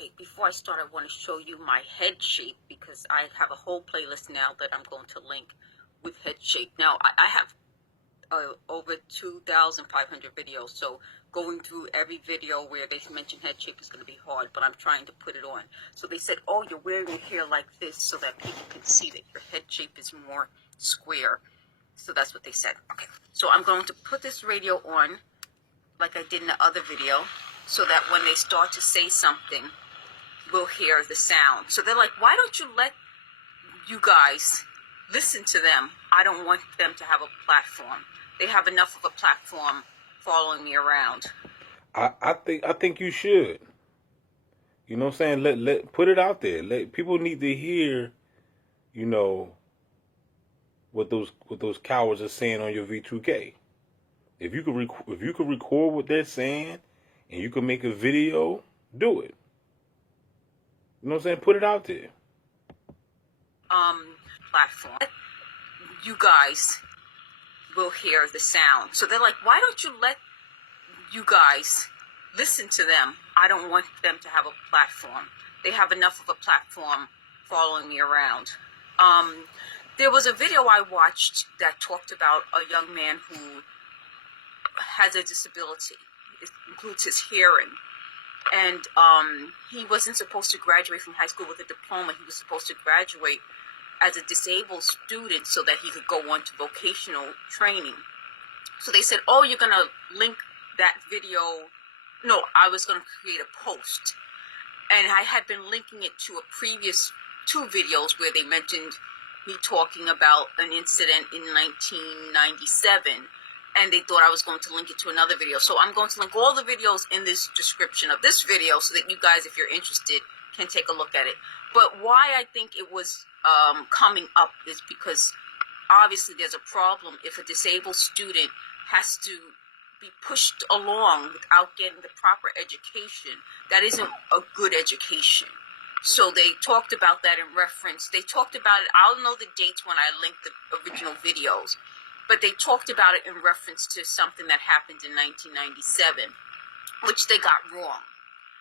Okay, before I start, I want to show you my head shape because I have a whole playlist now that I'm going to link with head shape. Now, I have over 2,500 videos, so going through every video where they mention head shape is going to be hard, but I'm trying to put it on. So they said, oh, you're wearing your hair like this so that people can see that your head shape is more square. So that's what they said. Okay, so I'm going to put this radio on like I did in the other video so that when they start to say something, we'll hear the sound. So they're like, why don't you let you guys listen to them? I don't want them to have a platform. They have enough of a platform following me around. I think you should. You know what I'm saying? Let put it out there. Let people need to hear, you know, what those cowards are saying on your V2K. If you could record what they're saying and you can make a video, do it. You know what I'm saying? Put it out there. Platform. You guys will hear the sound. So they're like, why don't you let you guys listen to them? I don't want them to have a platform. They have enough of a platform following me around. There was a video I watched that talked about a young man who has a disability. It includes his hearing. And he wasn't supposed to graduate from high school with a diploma. He was supposed to graduate as a disabled student so that he could go on to vocational training. So they said, oh, you're going to link that video. No, I was going to create a post. And I had been linking it to a previous 2 videos where they mentioned me talking about an incident in 1997. And they thought I was going to link it to another video. So I'm going to link all the videos in this description of this video so that you guys, if you're interested, can take a look at it. But why I think it was coming up is because obviously there's a problem if a disabled student has to be pushed along without getting the proper education. That isn't a good education. So they talked about that in reference. They talked about it. I'll know the dates when I link the original videos. But they talked about it in reference to something that happened in 1997, which they got wrong.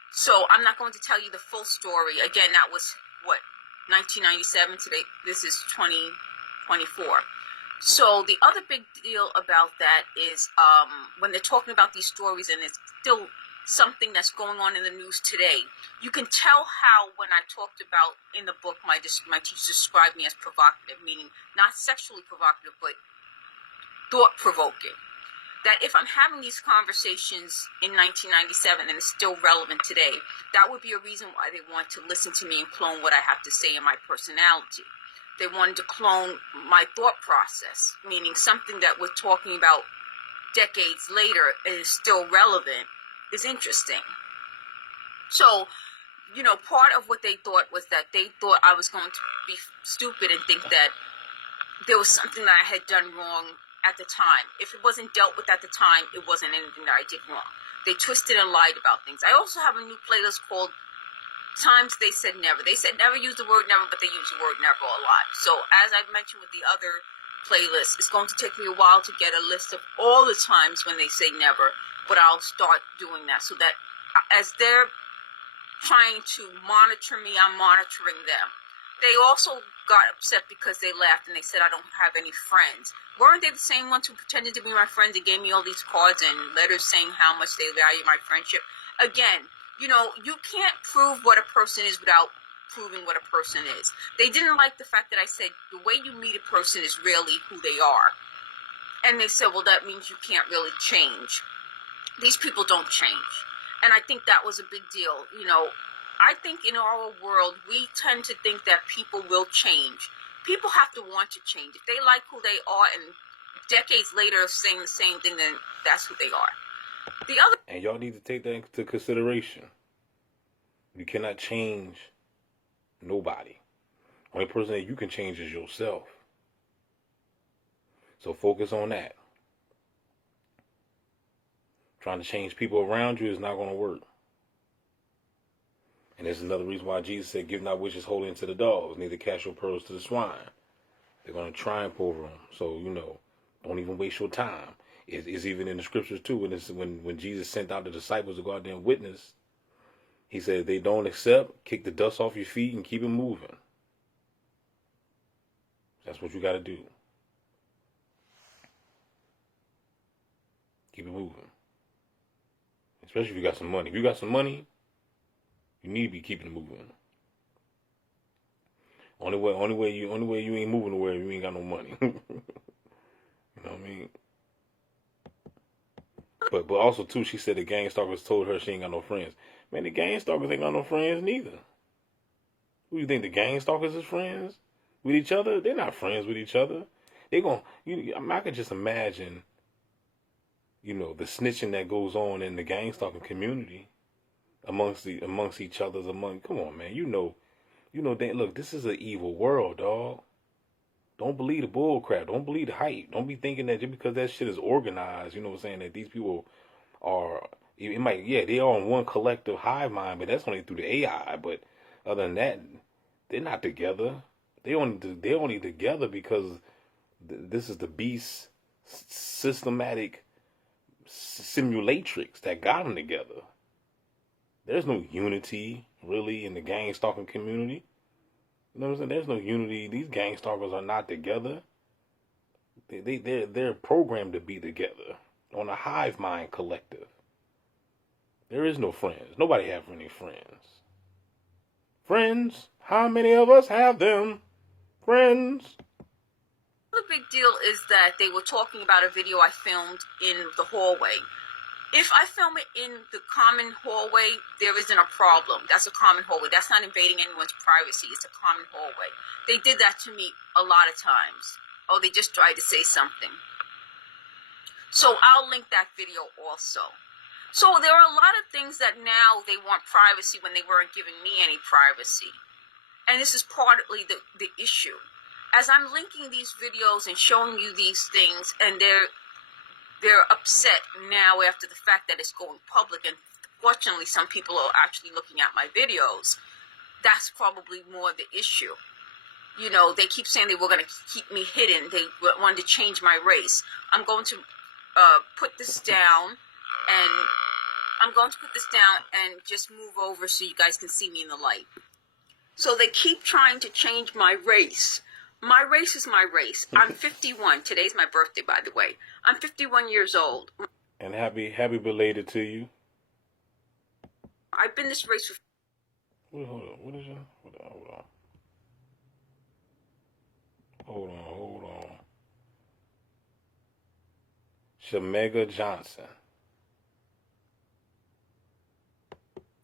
So I'm not going to tell you the full story. Again, that was, 1997? Today, this is 2024. So the other big deal about that is when they're talking about these stories, and it's still something that's going on in the news today, you can tell how when I talked about in the book, my teacher described me as provocative, meaning not sexually provocative, but thought-provoking. That if I'm having these conversations in 1997 and it's still relevant today, that would be a reason why they want to listen to me and clone what I have to say in my personality. They wanted to clone my thought process, meaning something that we're talking about decades later and is still relevant is interesting. So, you know, part of what they thought was that they thought I was going to be stupid and think that there was something that I had done wrong at the time. If it wasn't dealt with at the time, it wasn't anything that I did wrong. They twisted and lied about things. I also have a new playlist called Times They Said Never. They said never use the word never, but they use the word never a lot. So as I've mentioned with the other playlist, it's going to take me a while to get a list of all the times when they say never, but I'll start doing that so that as they're trying to monitor me, I'm monitoring them. They also got upset because they laughed and they said I don't have any friends. Weren't they the same ones who pretended to be my friends and gave me all these cards and letters saying how much they value my friendship? Again, you know, you can't prove what a person is without proving what a person is. They didn't like the fact that I said the way you meet a person is really who they are. And they said, well, that means you can't really change. These people don't change. And I think that was a big deal. You know, I think in our world, we tend to think that people will change. People have to want to change. If they like who they are and decades later saying the same thing, then that's who they are. The other... And y'all need to take that into consideration. You cannot change nobody. Only person that you can change is yourself. So focus on that. Trying to change people around you is not going to work. And there's another reason why Jesus said, give not wishes holy unto the dogs, neither cast your pearls to the swine. They're going to triumph over them. So, you know, don't even waste your time. It's even in the scriptures too, when Jesus sent out the disciples to go out there and witness, He said, if they don't accept, kick the dust off your feet and keep it moving. That's what you got to do. Keep it moving. Especially if you got some money. If you got some money, you need to be keeping it moving. Only way you ain't moving nowhere if you ain't got no money. You know what I mean? But also too, she said the gang stalkers told her she ain't got no friends. Man, the gang stalkers ain't got no friends neither. Who you think the gang stalkers is friends with each other? They're not friends with each other. I could just imagine, the snitching that goes on in the gang stalking community amongst each other. Come on, man, look, this is an evil world, dog. Don't believe the bull crap. Don't believe the hype. Don't be thinking that just because that shit is organized, you know what I'm saying, that these people are, they are on one collective hive mind, but that's only through the AI. But other than that, they're not together. They're only together because this is the beast systematic simulatrix that got them together. There's no unity, really, in the gang stalking community. You know what I'm saying? There's no unity. These gang stalkers are not together. They're programmed to be together on a hive mind collective. There is no friends. Nobody have any friends. Friends? How many of us have them? Friends? The big deal is that they were talking about a video I filmed in the hallway. If I film it in the common hallway, there isn't a problem. That's a common hallway. That's not invading anyone's privacy. It's a common hallway. They did that to me a lot of times. Oh, they just tried to say something. So I'll link that video also. So there are a lot of things that now they want privacy when they weren't giving me any privacy. And this is partly the issue. As I'm linking these videos and showing you these things, and they're upset now after the fact that it's going public, and fortunately some people are actually looking at my videos. That's probably more the issue. They keep saying they were going to keep me hidden. They wanted to change my race. I'm going to put this down, and just move over so you guys can see me in the light. So they keep trying to change my race. My race is my race. I'm 51. Today's my birthday, by the way. I'm 51 years old. And happy belated to you. I've been this race for... Wait, hold on. What is it? Hold on. Shamega Johnson.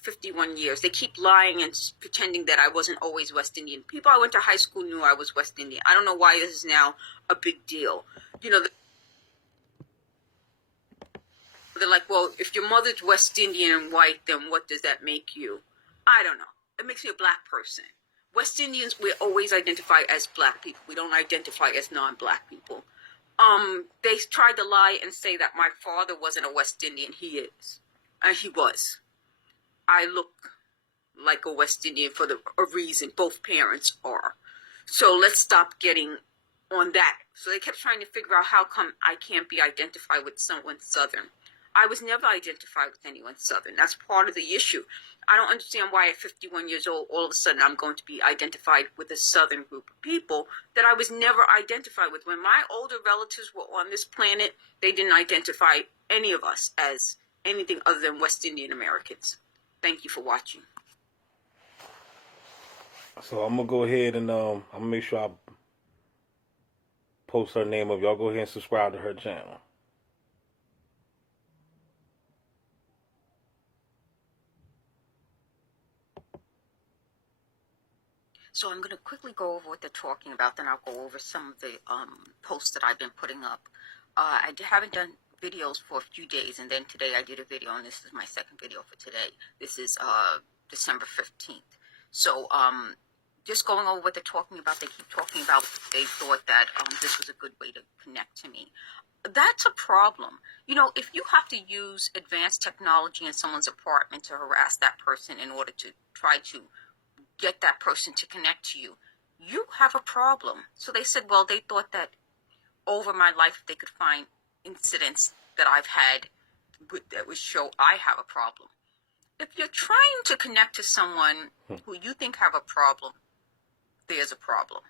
51 years. They keep lying and pretending that I wasn't always West Indian. People I went to high school knew I was West Indian. I don't know why this is now a big deal. They're like, well, if your mother's West Indian and white, then what does that make you? I don't know. It makes me a black person. West Indians, we always identify as black people. We don't identify as non-black people. They tried to lie and say that my father wasn't a West Indian. He is. And he was. I look like a West Indian for a reason. Both parents are. So let's stop getting on that. So they kept trying to figure out how come I can't be identified with someone Southern. I was never identified with anyone Southern. That's part of the issue. I don't understand why at 51 years old, all of a sudden I'm going to be identified with a Southern group of people that I was never identified with. When my older relatives were on this planet, they didn't identify any of us as anything other than West Indian Americans. Thank you for watching. So I'm going to go ahead and I'm going to make sure I post her name up. Y'all go ahead and subscribe to her channel. So I'm going to quickly go over what they're talking about, then I'll go over some of the posts that I've been putting up. I haven't done videos for a few days, and then today I did a video, and this is my second video for today. This is December 15th. So just going over what they're talking about, they keep talking about they thought that this was a good way to connect to me. That's a problem. If you have to use advanced technology in someone's apartment to harass that person in order to try to get that person to connect to you, you have a problem. So they said, well, they thought that over my life, they could find incidents that I've had that would show I have a problem. if you're trying to connect to someone who you think have a problem, there's a problem.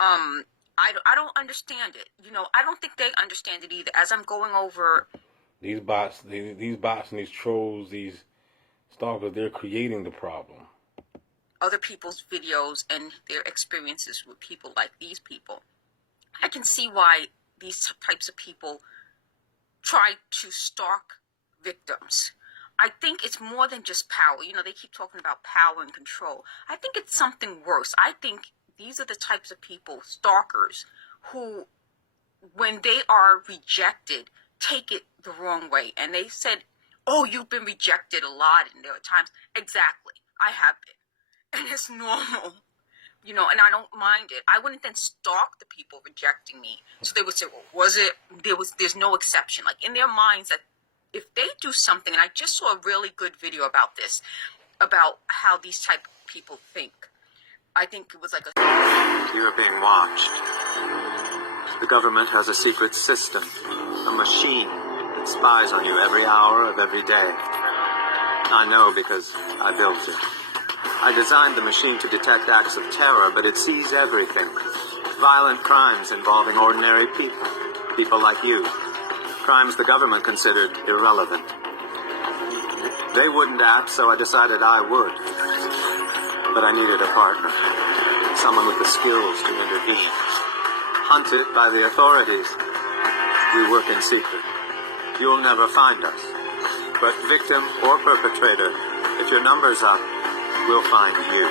I don't understand it. You know, I don't think they understand it either. As I'm going over these bots, these bots and these trolls, these stalkers, they're creating the problem. other people's videos and their experiences with people like these people, I can see why these types of people try to stalk victims. I think it's more than just power. You know, they keep talking about power and control. I think it's something worse. I think these are the types of people, stalkers, who, when they are rejected, take it the wrong way. And they said, oh, you've been rejected a lot, and there are times. Exactly. I have been. And it's normal. You know, and I don't mind it. I wouldn't then stalk the people rejecting me. So they would say, well, there's no exception. Like in their minds that if they do something, and I just saw a really good video about this, about how these type of people think. I think it was like You're being watched. The government has a secret system, a machine that spies on you every hour of every day. I know because I built it. I designed the machine to detect acts of terror, but it sees everything. Violent crimes involving ordinary people, people like you. Crimes the government considered irrelevant. They wouldn't act, so I decided I would. But I needed a partner, someone with the skills to intervene. Hunted by the authorities, we work in secret. You'll never find us. But victim or perpetrator, if your number's up, we'll find you.